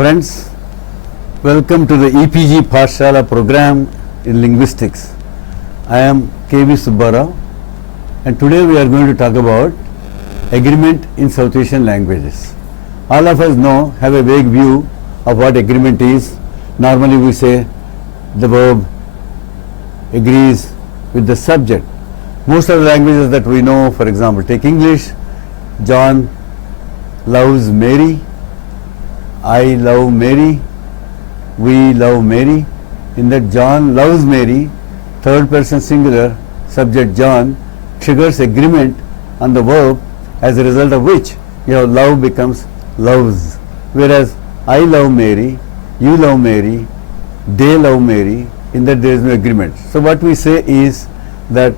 Friends, welcome to the EPG Pathshala program in linguistics. I am KV Subbarao and today we are going to talk about agreement in South Asian languages. All of us have a vague view of what agreement is. Normally we say the verb agrees with the subject. Most of the languages that we know, for example, take English, John loves Mary, I love Mary, we love Mary. In that John loves Mary, third person singular, subject John, triggers agreement on the verb, as a result of which love becomes loves. Whereas I love Mary, you love Mary, they love Mary, in that there is no agreement. So what we say is that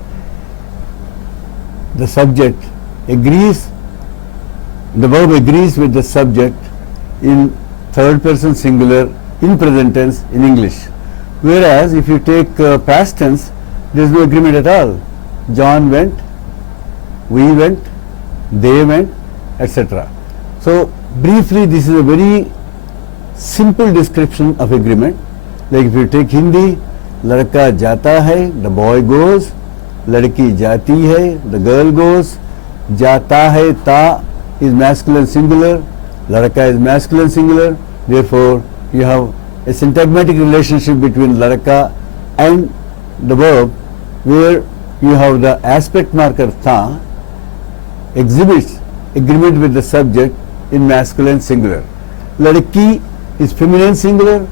the subject agrees, the verb agrees with the subject in third person singular in present tense in English. Whereas if you take past tense, there is no agreement at all. John went, we went, they went, etc. So briefly, this is a very simple description of agreement. Like if you take Hindi, ladka jata hai, the boy goes, ladki jati hai, the girl goes, jata hai, ta is masculine singular, ladka is masculine singular, therefore you have a syntagmatic relationship between ladka and the verb, where you have the aspect marker ta exhibits agreement with the subject in masculine singular. Ladki is feminine singular,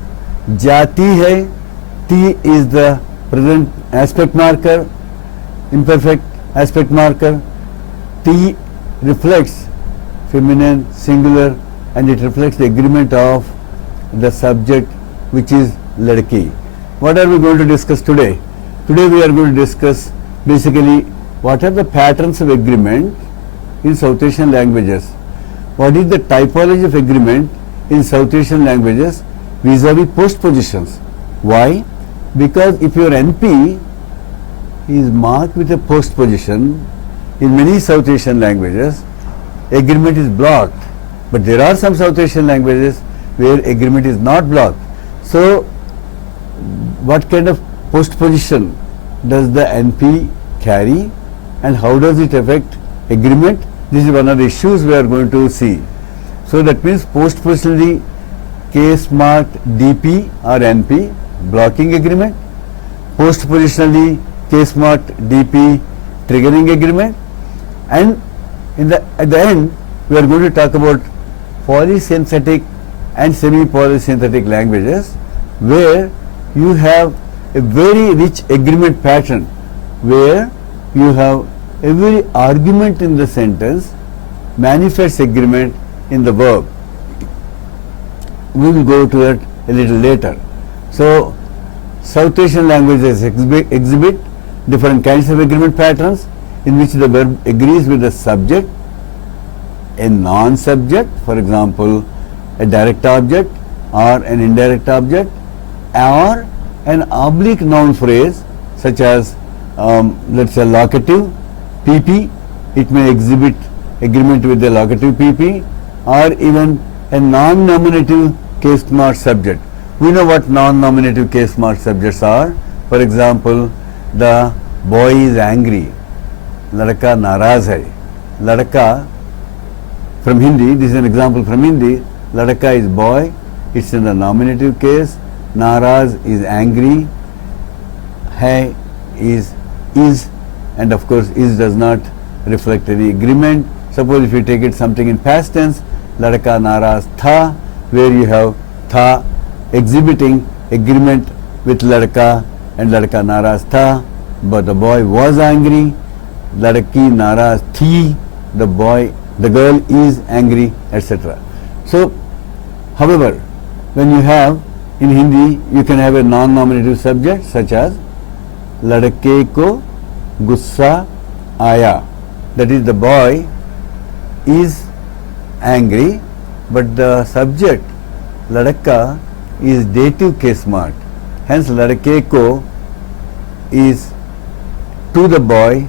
jati hai, ti is the present aspect marker, imperfect aspect marker, ti reflects feminine singular and it reflects the agreement of the subject, which is ladki. What are we going to discuss today? Today we are going to discuss basically what are the patterns of agreement in South Asian languages. What is the typology of agreement in South Asian languages vis-a-vis postpositions. Why? Because if your NP is marked with a postposition, in many South Asian languages agreement is blocked, but there are some South Asian languages where agreement is not blocked. So what kind of postposition does the NP carry and how does it affect agreement? This is one of the issues we are going to see. So that means postpositionally case marked DP or NP blocking agreement, postpositionally case marked DP triggering agreement, and at the end we are going to talk about polysynthetic and semi-polysynthetic languages, where you have a very rich agreement pattern, where you have every argument in the sentence manifests agreement in the verb. We will go to that a little later. So South Asian languages exhibit different kinds of agreement patterns in which the verb agrees with the subject, a non-subject, for example a direct object or an indirect object, or an oblique noun phrase such as let's say locative PP, it may exhibit agreement with the locative PP, or even a non-nominative case marked subject. We know what non-nominative case marked subjects are. For example, the boy is angry, ladka naraz hai. Ladka from Hindi, this is an example from Hindi, ladka is boy, it's in the nominative case, naraz is angry, hai is, and of course is does not reflect any agreement. Suppose if you take it something in past tense, ladka naraz tha, where you have tha exhibiting agreement with ladka and ladka naraz tha, but the boy was angry, ladki naraz thi, the girl is angry, etc. So however, when you have in Hindi, you can have a non-nominative subject such as ladke ko gussa aya, that is the boy is angry, but the subject ladka is dative case marked. Hence ladke ko is to the boy,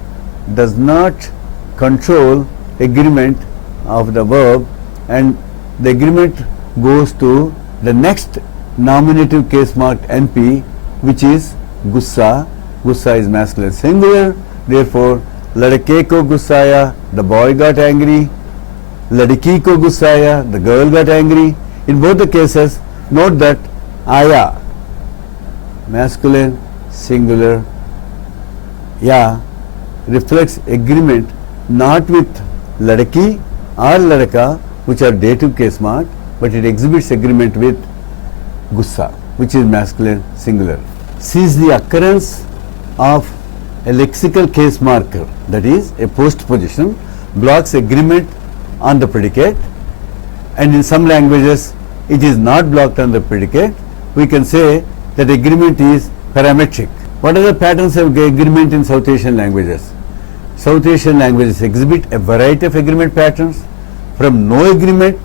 does not control agreement of the verb, and the agreement goes to the next nominative case marked NP, which is gussa. Gussa is masculine singular, therefore ladke ko gussaya, the boy got angry. Ladki ko gussaya, the girl got angry. In both the cases, note that aya, masculine singular, ya reflects agreement not with ladki or ladka, which are dative case mark, but it exhibits agreement with gussa, which is masculine singular. Sees the occurrence of a lexical case marker, that is a postposition, blocks agreement on the predicate, and in some languages it is not blocked on the predicate. We can say that agreement is parametric. What are the patterns of agreement in South Asian languages? South Asian languages exhibit a variety of agreement patterns, from no agreement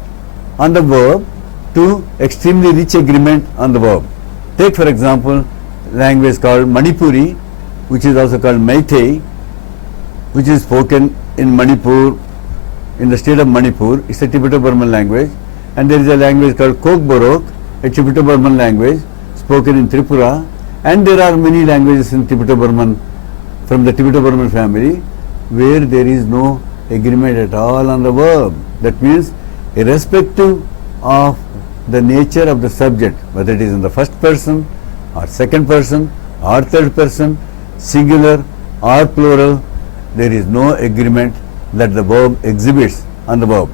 on the verb to extremely rich agreement on the verb. Take for example language called Manipuri, which is also called Meitei, which is spoken in Manipur, in the state of Manipur. It's a Tibeto-Burman language. And there is a language called Kokborok, a Tibeto-Burman language spoken in Tripura. And there are many languages in Tibeto-Burman, from the Tibeto-Burman family, where there is no agreement at all on the verb. That means, irrespective of the nature of the subject, whether it is in the first person or second person or third person, singular or plural, there is no agreement that the verb exhibits on the verb.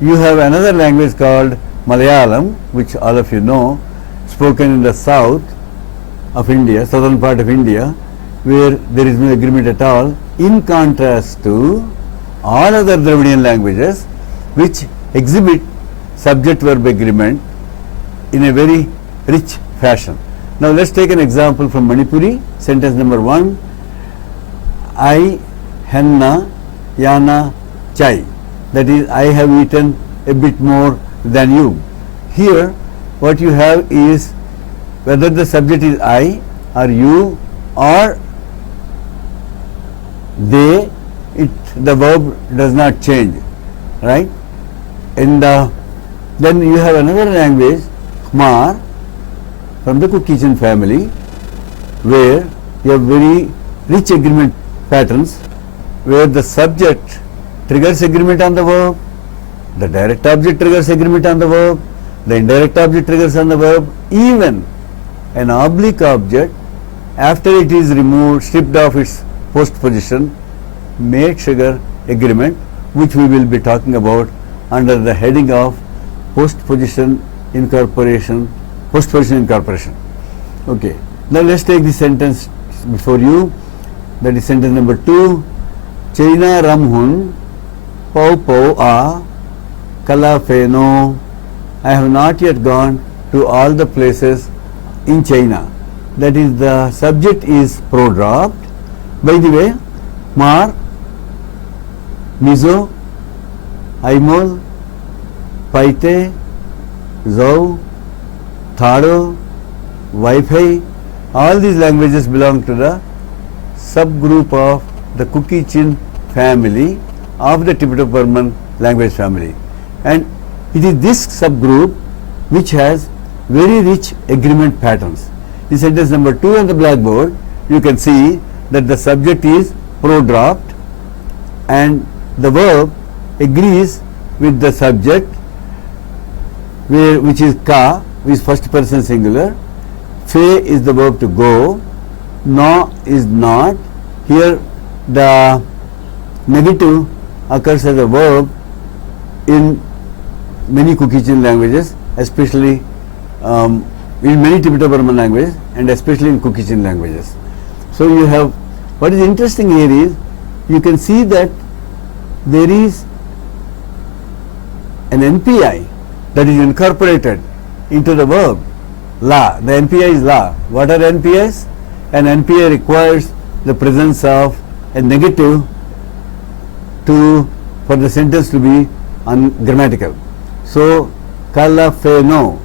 You have another language called Malayalam, which all of you know, spoken in the south of India, southern part of India, where there is no agreement at all, in contrast to all other Dravidian languages which exhibit subject-verb agreement in a very rich fashion. Now let's take an example from Manipuri. Sentence number 1, I henna yana chai, that is, I have eaten a bit more than you. Here what you have is whether the subject is I or you or they, the verb does not change, right? And then you have another language, Khmar, from the Cook-Kitchen family, where you have very rich agreement patterns, where the subject triggers agreement on the verb, the direct object triggers agreement on the verb, the indirect object triggers on the verb, even an oblique object, after it is removed, stripped of its postposition, may trigger agreement, which we will be talking about under the heading of postposition incorporation. Okay. Now let's take the sentence before you. That is sentence number 2. China Ramhun Pau Pau A Kala Feno. I have not yet gone to all the places in China. That is, the subject is pro-dropped. By the way, Mar, Mizo, Aimol, Paite, Zhou, Thado, Wi-Fi, all these languages belong to the subgroup of the Cook-Kitchen family of the Tibeto-Burman language family. And it is this subgroup which has very rich agreement patterns. In sentence number 2 on the blackboard, you can see that the subject is pro-dropped and the verb agrees with the subject, which is ka, which is first person singular. Fe is the verb to go. No is not. Here the negative occurs as a verb in many Cook-Kitchen languages, especially in many Tibeto-Burman languages and especially in Cook-Kitchen languages. So you have, what is interesting here is, you can see that there is an NPI that is incorporated into the verb la. The NPI is la. What are NPIs? An NPI requires the presence of a negative for the sentence to be ungrammatical. So kala fe no,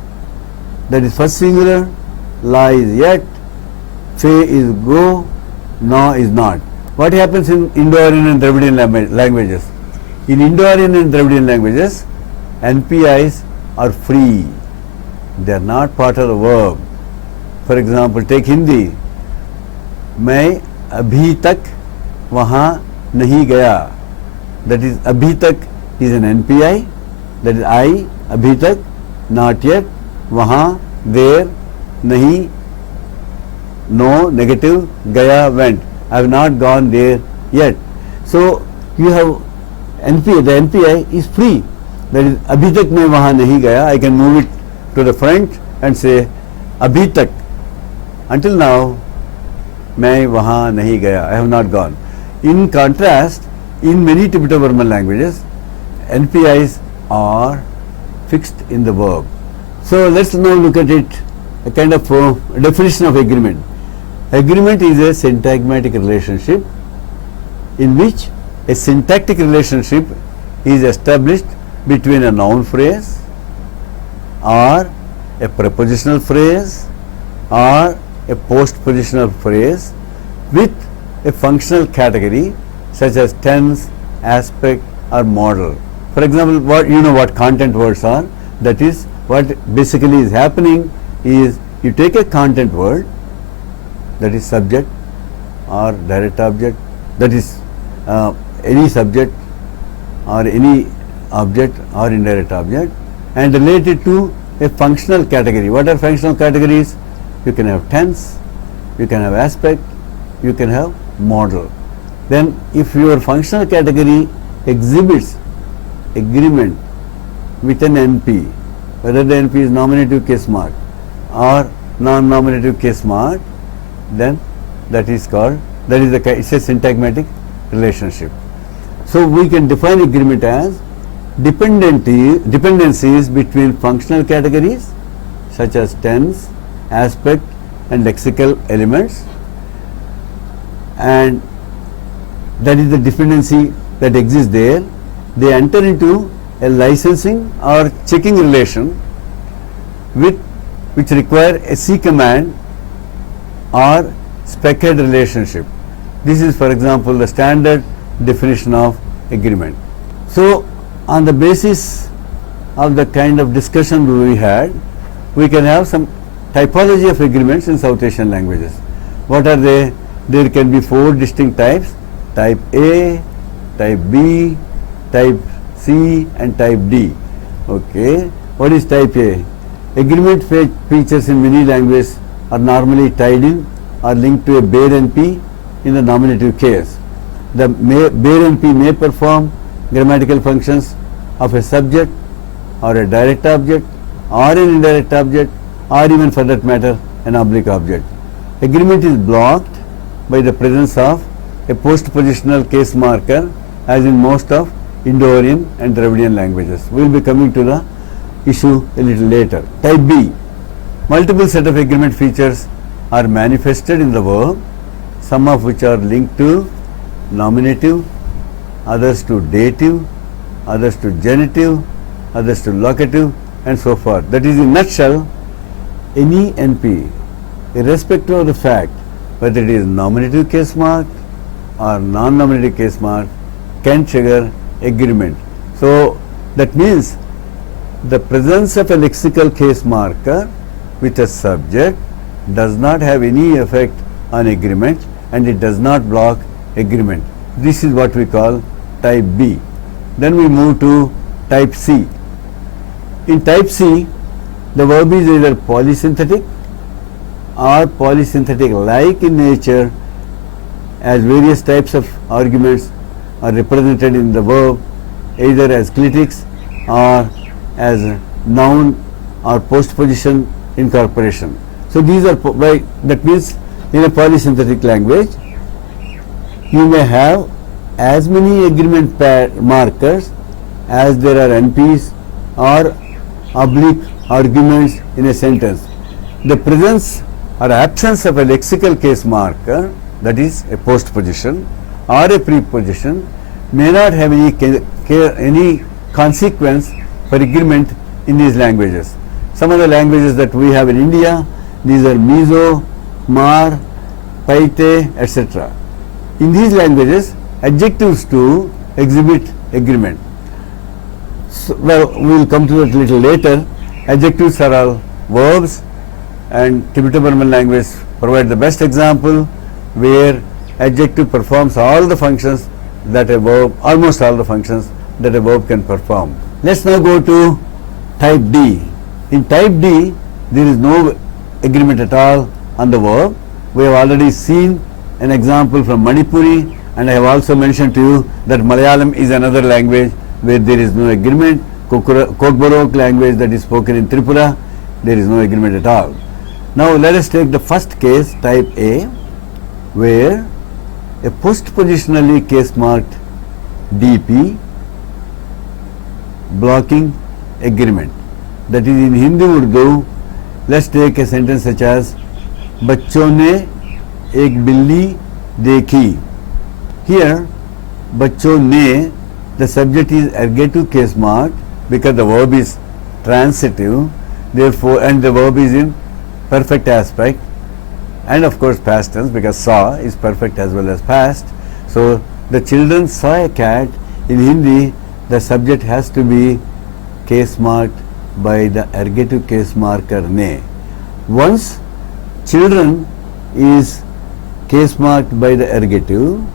that is first singular, la is yet, fe is go, no is not. What happens in Indo-Aryan and Dravidian languages? In Indo-Aryan and Dravidian languages, NPIs are free. they are not part of the verb. For example, take Hindi. मैं अभी तक वहाँ नहीं गया. That is, अभी तक is an NPI. That is, I, अभी तक, not yet, वहाँ, there, नहीं, no, negative, गया, went. I have not gone there yet. So you have NPI. The NPI is free. That is, अभी तक मैं वहाँ नहीं गया. I can move it to the front and say अभी तक. Until now, मैं वहाँ नहीं गया. I have not gone. In contrast, in many Tibeto-Burman languages, NPIs are fixed in the verb. So let's now look at it, a kind of definition of agreement. Agreement is a syntagmatic relationship in which a syntactic relationship is established between a noun phrase or a prepositional phrase or a postpositional phrase with a functional category such as tense, aspect or modal. For example, what content words are. That is, what basically is happening is you take a content word, that is subject or direct object, that is any subject or any object or indirect object, and relate it to a functional category. What are functional categories? You can have tense, you can have aspect, you can have modal. Then if your functional category exhibits agreement with an NP, whether the NP is nominative case mark or non-nominative case mark, then it's a syntagmatic relationship. So we can define agreement as dependencies between functional categories such as tense, aspect and lexical elements, and that is the dependency that exists there. They enter into a licensing or checking relation which require a C command or spec-head relationship. This is, for example, the standard definition of agreement. So on the basis of the kind of discussion we had, we can have some typology of agreements in South Asian languages. What are they? There can be 4 distinct types: type A, type B, type C and type D. Okay, what is type A? Agreement features in many languages are normally tied in or linked to a bare NP in the nominative case. The bare NP may perform grammatical functions of a subject or a direct object or an indirect object or even, for that matter, an oblique object. Agreement is blocked by the presence of a postpositional case marker, as in most of Indo-Aryan and Dravidian languages. We will be coming to the issue a little later. Type B. Multiple set of agreement features are manifested in the verb, some of which are linked to nominative, others to dative, others to genitive, others to locative and so forth. That is, in a nutshell, any NP, irrespective of the fact whether it is nominative case mark or non-nominative case mark, can trigger agreement. So that means the presence of a lexical case marker with a subject does not have any effect on agreement and it does not block agreement. This is what we call type B. Then we move to type C. In type C, the verb is either polysynthetic or polysynthetic like in nature, as various types of arguments are represented in the verb either as clitics or as noun or postposition incorporation. So these are, that means in a polysynthetic language you may have as many agreement markers as there are NPs or oblique arguments in a sentence. The presence or absence of a lexical case marker, that is a postposition or a preposition, may not have any consequence for agreement in these languages. Some of the languages that we have in India, these are Mizo, Mar, Paite, etc. In these languages, adjectives too exhibit agreement. So, well, we will come to that a little later. Adjectives are all verbs, and Tibeto-Burman language provide the best example where adjective performs all the functions that a verb, almost all the functions that a verb can perform. Let's now go to type D. In type D, there is no agreement at all on the verb. We have already seen an example from Manipuri, and I have also mentioned to you that Malayalam is another language where there is no agreement. Kokborok language that is spoken in Tripura, there is no agreement at all. Now let us take the first case, type A, where a postpositionally case marked DP blocking agreement. That is in Hindi Urdu. Let's take a sentence such as बच्चों ने एक बिल्ली देखी. Here बच्चों ने, the subject is ergative case marked because the verb is transitive, therefore, and the verb is in perfect aspect, and of course past tense because saw is perfect as well as past. So the children saw a cat. In Hindi, the subject has to be case marked by the ergative case marker ne. Once children is case marked by the ergative,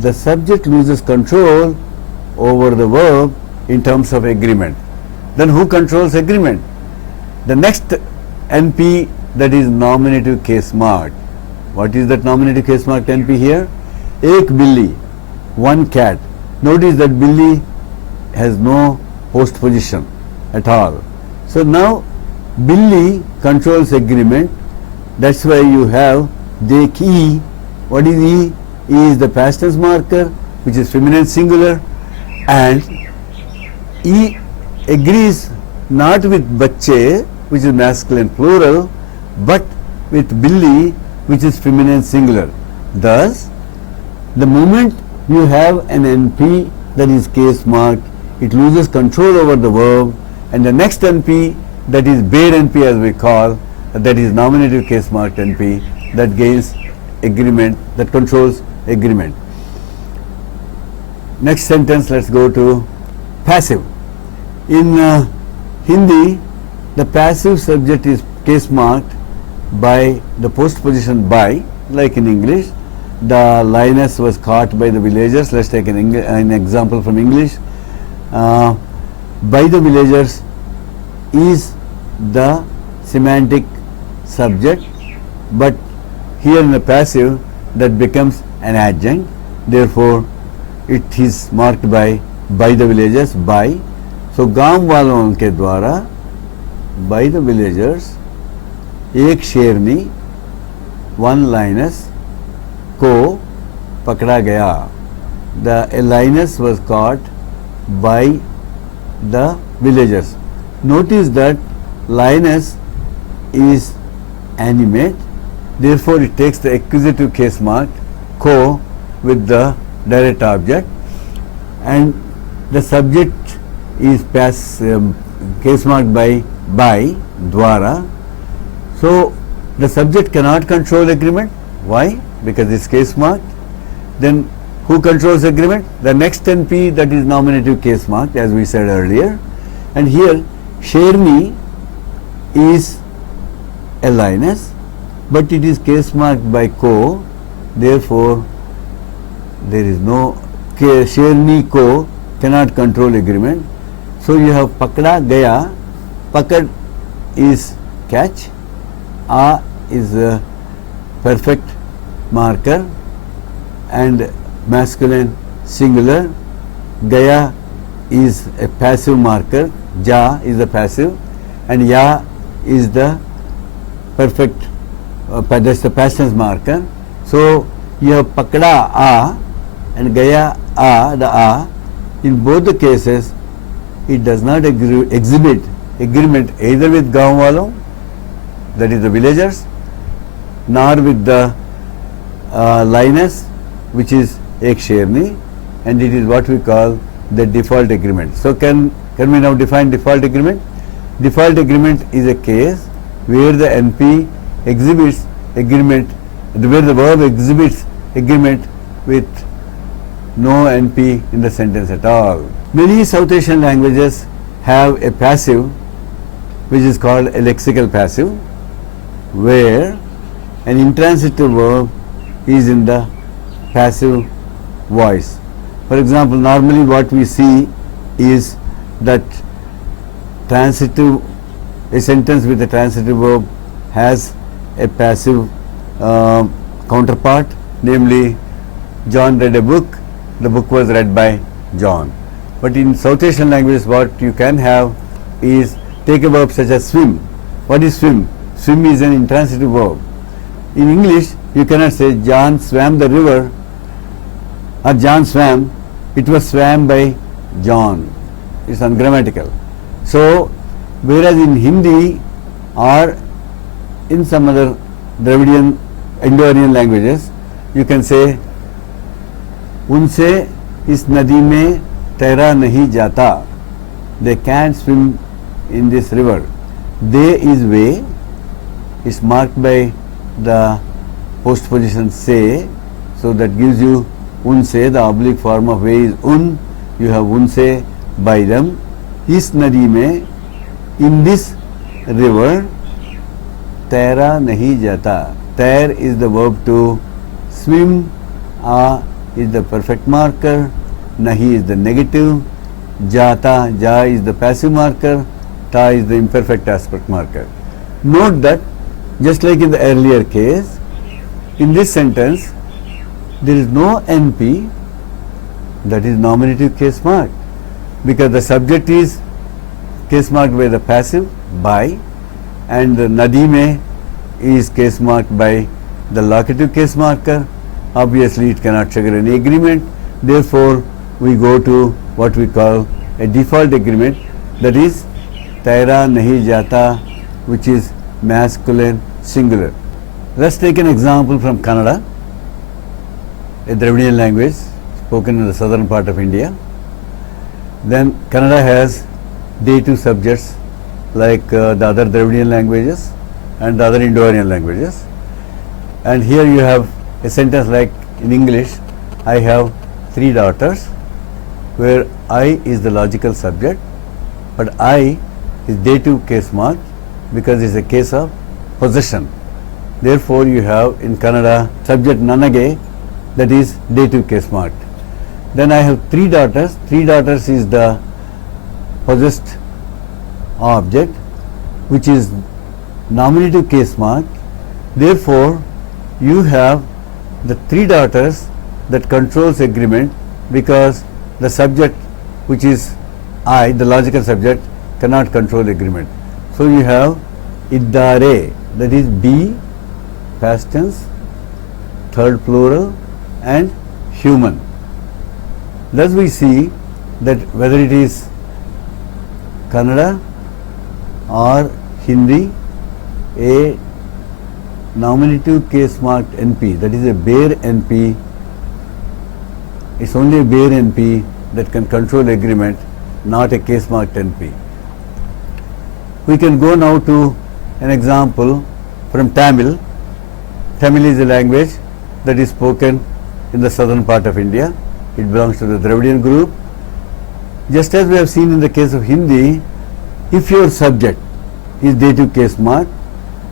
the subject loses control over the verb in terms of agreement. Then who controls agreement? The next NP, that is nominative case marked. What is that nominative case marked NP here? Ek billi, one cat. Notice that billi has no postposition at all. So now billi controls agreement. That's why you have dekhi. What is E? E is the past tense marker, which is feminine singular, and E agrees not with bacche, which is masculine plural, but with billi, which is feminine singular. Thus, the moment you have an NP that is case marked, it loses control over the verb, and the next NP, that is bare NP as we call, that is nominative case marked NP, that gains agreement, that controls agreement. Next sentence, let's go to passive. In Hindi, the passive subject is case marked by the postposition by, like in English. The lioness was caught by the villagers. Let's take an example from English. By the villagers is the semantic subject, but here in the passive that becomes an adjunct. Therefore, it is marked by the villagers, by. So गांव वालों के द्वारा by the villagers एक शेरनी, one lioness को पकड़ा गया. A lioness was caught by the villagers. Notice that lioness is animate, therefore it takes the accusative case mark ko with the direct object, and the subject is case marked by dwara. So the subject cannot control agreement. Why? Because it's case marked. Then who controls agreement? The next NP, that is nominative case marked, as we said earlier. And here Sherni is a lioness, but it is case marked by ko, therefore there is no Sherni ko cannot control agreement. So you have pakda gaya. Pakad is catch, a is a perfect marker and masculine singular, gaya is a passive marker, ja is the passive, and ya is the perfect, that's the past tense marker. So you have pakda a and gaya a, the a. In both the cases, it does not exhibit agreement either with gaon walon, that is the villagers, nor with the lioness, which is ek sherni, and it is what we call the default agreement. So can we now define default agreement? Default agreement is a case where the NP exhibits agreement, where the verb exhibits agreement with no NP in the sentence at all. Many South Asian languages have a passive which is called a lexical passive, where an intransitive verb is in the passive voice. For example, normally what we see is that a sentence with a transitive verb has a passive counterpart, namely John read a book, the book was read by John. But in South Asian languages, what you can have is take a verb such as swim. What is swim? Swim is an intransitive verb. In English, you cannot say John swam the river or John swam, it was swam by John. It's ungrammatical. So, whereas in Hindi or in some other Dravidian, Indo-Aryan languages, you can say उनसे इस नदी में तैरा नहीं जाता. They can't swim in this river. They is way is marked by the postposition se, so that gives you unse. The oblique form of way is un. You have unse by them. इस नदी में, in this river, तैरा नहीं जाता. तैर is the verb to swim. Is the perfect marker, nahi is the negative, jata, ja is the passive marker, ta is the imperfect aspect marker. Note that just like in the earlier case, in this sentence there is no NP, that is nominative case marked, because the subject is case marked by the passive by, and the nadi mein is case marked by the locative case marker. Obviously, it cannot trigger any agreement. Therefore, we go to what we call a default agreement, that is Taira Nahi Jata, which is masculine singular. Let's take an example from Kannada, a Dravidian language spoken in the southern part of India. Then Kannada has dative subjects like the other Dravidian languages and the other Indo-Aryan languages. And here you have a sentence like in English, I have 3 daughters, where I is the logical subject, but I is dative case marked because it is a case of possession. Therefore, you have in Kannada subject nanage, that is dative case marked. Then I have 3 daughters. 3 daughters is the possessed object, which is nominative case marked. Therefore, you have the 3 daughters that controls agreement, because the subject, which is I, the logical subject, cannot control agreement. So you have iddare, that is be, past tense, third plural, and human. Thus we see that whether it is Kannada or Hindi, a nominative case marked NP, that is a bare NP, it's only a bare NP that can control agreement, not a case marked NP. We can go now to an example from Tamil. Tamil is a language that is spoken in the southern part of India. It belongs to the Dravidian group. Just as we have seen in the case of Hindi, if your subject is dative case marked,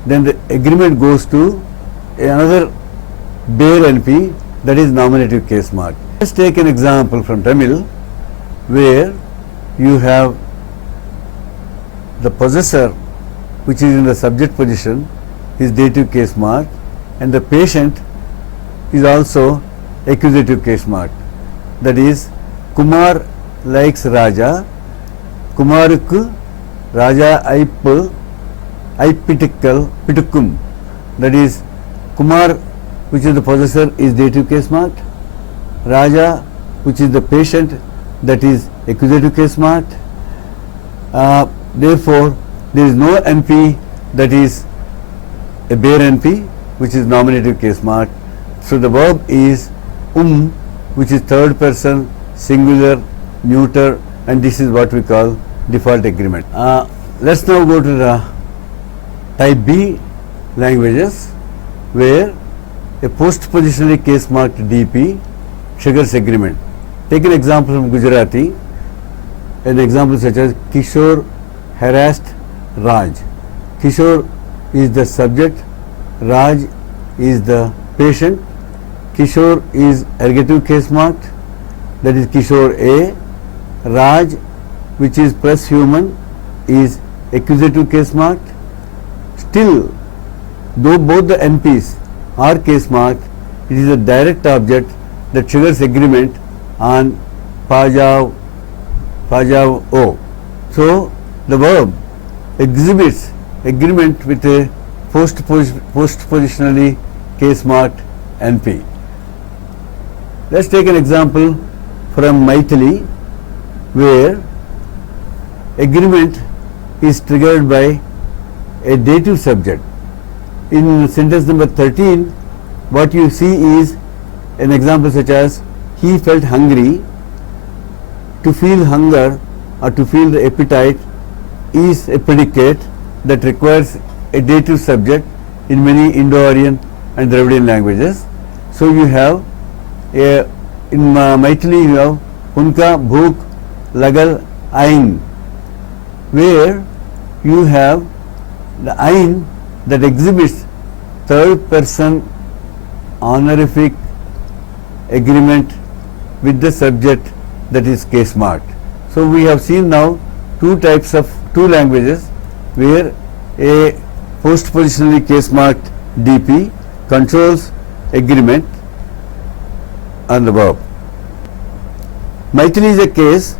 then the agreement goes to another bare NP, that is nominative case mark. Let's take an example from Tamil, where you have the possessor, which is in the subject position, is dative case mark, and the patient is also accusative case mark. That is, Kumar likes Raja, Kumarukku Raja Pittukkum, that is Kumar, which is the possessor, is dative case marked. Raja, which is the patient, that is accusative case marked. Therefore, there is no NP that is a bare NP, which is nominative case marked. So the verb is which is third person singular neuter, and this is what we call default agreement. Let's now go to the type B languages, where a postpositionally case marked DP triggers agreement. Take an example from Gujarati, an example such as Kishore harassed Raj. Kishore is the subject, Raj is the patient. Kishore is ergative case marked, that is Kishore A. Raj, which is plus human, is accusative case marked. Still, though both the NPs are case marked, it is a direct object that triggers agreement on Pajav O. So, the verb exhibits agreement with a postpositionally case marked NP. Let's take an example from Maithili, where agreement is triggered by a dative subject. In sentence number 13, what you see is an example such as, he felt hungry. To feel hunger or to feel the appetite is a predicate that requires a dative subject in many Indo-Aryan and Dravidian languages. So you have in Maithili you have unka bhook lagal ain, where you have the ain that exhibits third person honorific agreement with the subject that is case marked. So we have seen now two languages where a postpositionally case marked DP controls agreement on the verb. Maithili is a case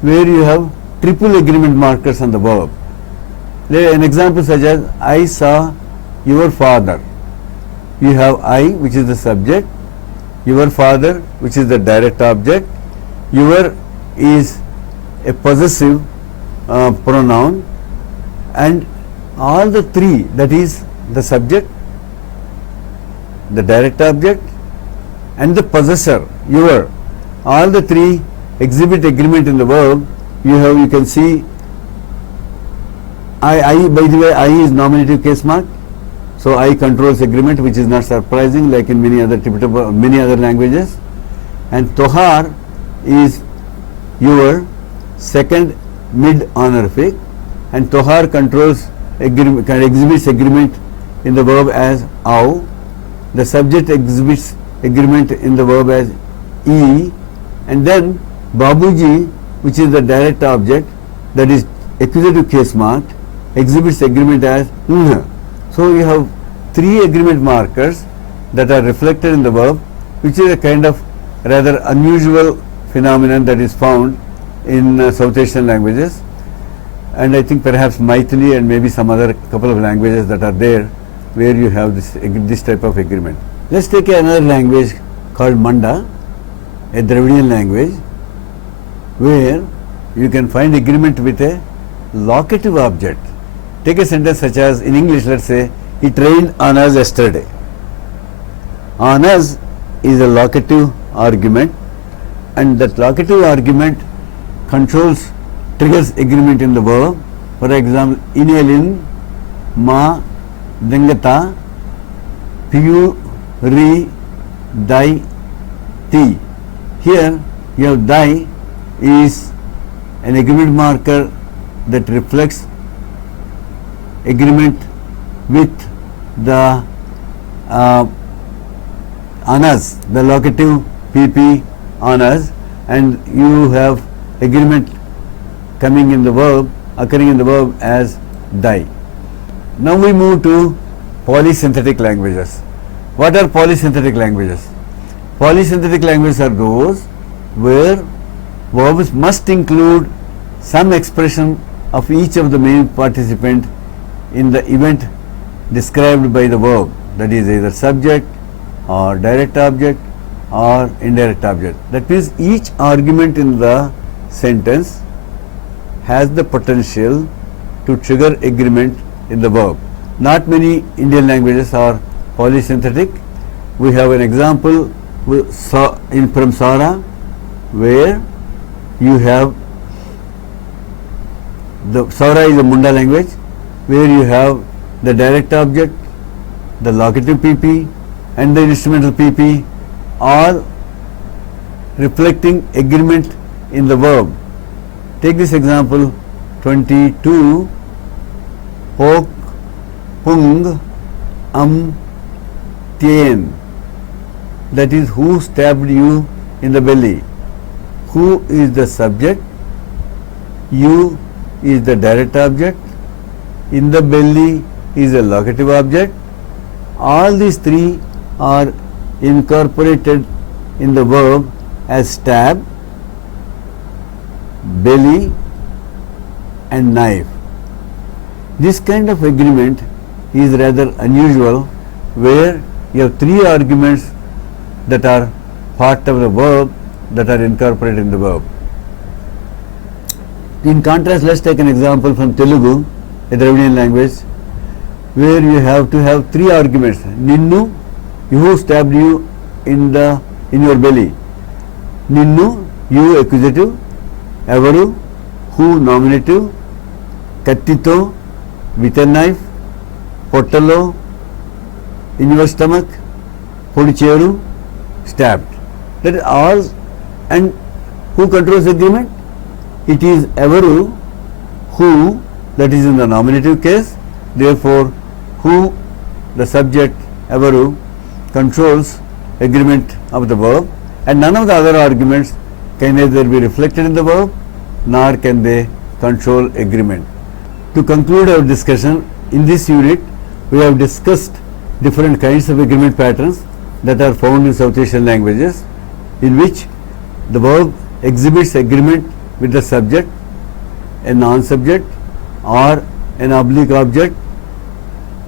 where you have triple agreement markers on the verb. An example such as, I saw your father. You have I, which is the subject, your father, which is the direct object, your is a possessive pronoun, and all the three, that is the subject, the direct object and the possessor, your, all the three exhibit agreement in the verb. You can see I, by the way, I is nominative case mark, so I controls agreement, which is not surprising like in many other languages. And Tohar is your, second mid honorific, and Tohar controls agreement, exhibits agreement in the verb as Ao. The subject exhibits agreement in the verb as E, and then Babuji, which is the direct object, that is accusative case marked, exhibits agreement as Nha. So you have three agreement markers that are reflected in the verb, which is a kind of rather unusual phenomenon that is found in South Asian languages, and I think perhaps Maithili and maybe some other couple of languages that are there where you have this type of agreement. Let's take another language called Manda, a Dravidian language, where you can find agreement with a locative object. Take a sentence such as, in English, let's say, it rained on us yesterday. On us is a locative argument, and that locative argument triggers agreement in the verb. For example, inelin ma dengata piu ri dai ti. Here you have dai is an agreement marker that reflects agreement with the anas, the locative PP anas, and you have agreement occurring in the verb as dai. Now we move to polysynthetic languages. What are polysynthetic languages? Polysynthetic languages are those where verbs must include some expression of each of the main participant in the event described by the verb, that is either subject or direct object or indirect object. That means each argument in the sentence has the potential to trigger agreement in the verb. Not many Indian languages are polysynthetic. We have an example from Sara, where you have the Sara is a Munda language, where you have the direct object, the locative PP and the instrumental PP all reflecting agreement in the verb. Take this example 22, Pok, pung, tien. That is, who stabbed you in the belly. Who is the subject, you is the direct object, in the belly is a locative object. All these three are incorporated in the verb as stab, belly and knife. This kind of agreement is rather unusual, where you have three arguments that are part of the verb that are incorporated in the verb. In contrast, let's take an example from Telugu, a Dravidian language, where you have to have three arguments. Ninnu, who stabbed you in your belly. Ninnu, you accusative. Evaru, who nominative. Kattito, with a knife. Pottalo, in your stomach. Podicheru, stabbed. That is all. And who controls the agreement? It is Evaru, who, that is in the nominative case. Therefore, who, the subject, Evaru, controls agreement of the verb, and none of the other arguments can either be reflected in the verb nor can they control agreement. To conclude our discussion, in this unit we have discussed different kinds of agreement patterns that are found in South Asian languages, in which the verb exhibits agreement with the subject, a non-subject, or an oblique object,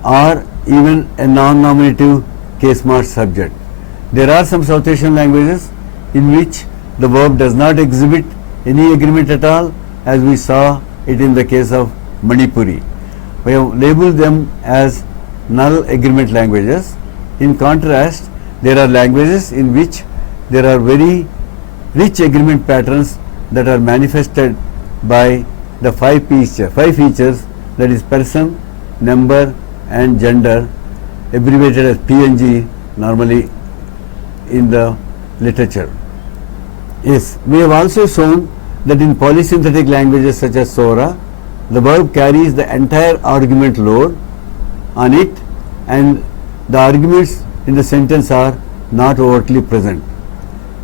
or even a non-nominative case-marked subject. There are some South Asian languages in which the verb does not exhibit any agreement at all, as we saw it in the case of Manipuri. We have labeled them as null agreement languages. In contrast, there are languages in which there are very rich agreement patterns that are manifested by the five features, that is person, number and gender, abbreviated as PNG normally in the literature. Yes, we have also shown that in polysynthetic languages such as Sora, the verb carries the entire argument load on it, and the arguments in the sentence are not overtly present.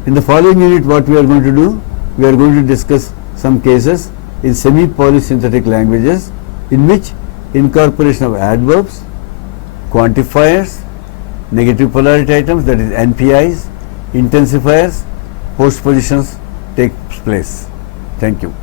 In the following unit, what we are going to do, we are going to discuss some cases in semi-polysynthetic languages in which incorporation of adverbs, quantifiers, negative polarity items, that is NPIs, intensifiers, postpositions takes place. Thank you.